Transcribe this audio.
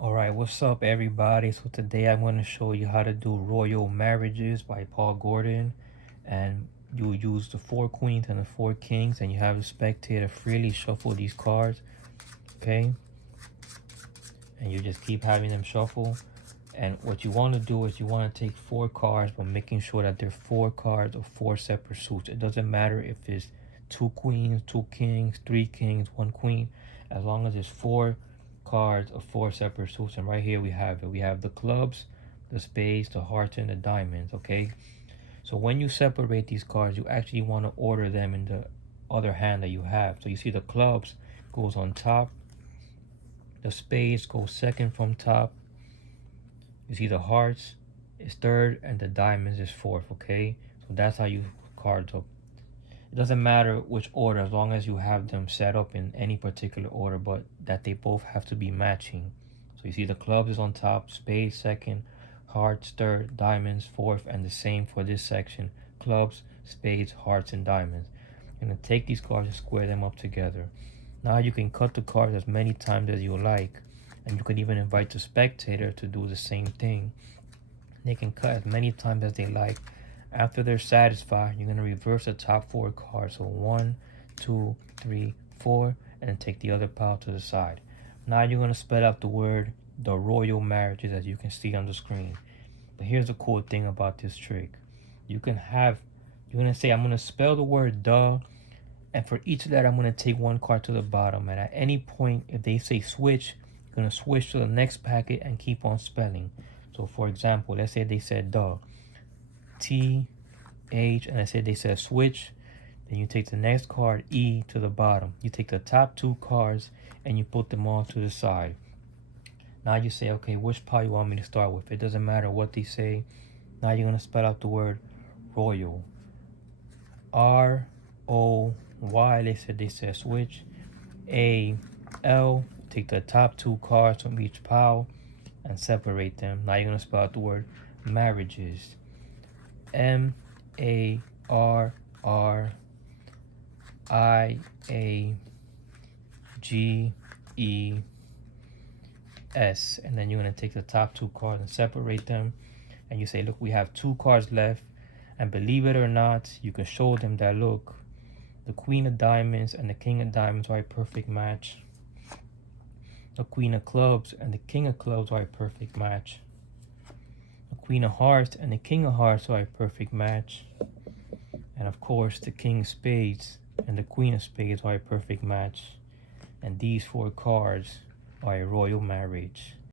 Alright, what's up everybody? So today I'm going to show you how to do Royal Marriages by Paul Gordon. And you use the 4 queens and the 4 kings, and you have the spectator freely shuffle these cards. Okay? And you just keep having them shuffle. And what you want to do is you want to take 4 cards, but making sure that they're 4 cards of 4 separate suits. It doesn't matter if it's 2 queens, 2 kings, 3 kings, 1 queen, as long as it's 4 cards of 4 separate suits. And right here we have it. We have the clubs, the spades, the hearts, and the diamonds. Okay, so when you separate these cards, you actually want to order them in the other hand that you have. So you see the clubs goes on top, the spades goes second from top, you see the hearts is third, and the diamonds is fourth. Okay, so that's how you cards up. It doesn't matter which order, as long as you have them set up in any particular order, but that they both have to be matching. So you see the clubs is on top, spades second, hearts third, diamonds fourth, and the same for this section: clubs, spades, hearts, and diamonds. You're going to take these cards and square them up together. Now you can cut the cards as many times as you like, and you can even invite the spectator to do the same thing. They can cut as many times as they like. After they're satisfied, you're going to reverse the top 4 cards. So 1, 2, 3, 4, and then take the other pile to the side. Now you're going to spell out the word the Royal Marriages, as you can see on the screen. But here's the cool thing about this trick. You're going to say, I'm going to spell the word the, and for each letter, I'm going to take 1 card to the bottom. And at any point, if they say switch, you're going to switch to the next packet and keep on spelling. So for example, let's say they said the, T-H, and they said switch. Then you take the next card, E, to the bottom. You take the top 2 cards and you put them all to the side. Now you say, okay, which pile you want me to start with? It doesn't matter what they say. Now you're going to spell out the word royal. R-O-Y, they said switch. A-L, take the top 2 cards from each pile and separate them. Now you're going to spell out the word marriages. M-A-R-R-I-A-G-E-S. And then you're going to take the top 2 cards and separate them. And you say, look, we have 2 cards left. And believe it or not, you can show them that, look, the Queen of Diamonds and the King of Diamonds are a perfect match. The Queen of Clubs and the King of Clubs are a perfect match. The Queen of Hearts and the King of Hearts are a perfect match. And of course, the King of Spades and the Queen of Spades are a perfect match. And these 4 cards are a royal marriage.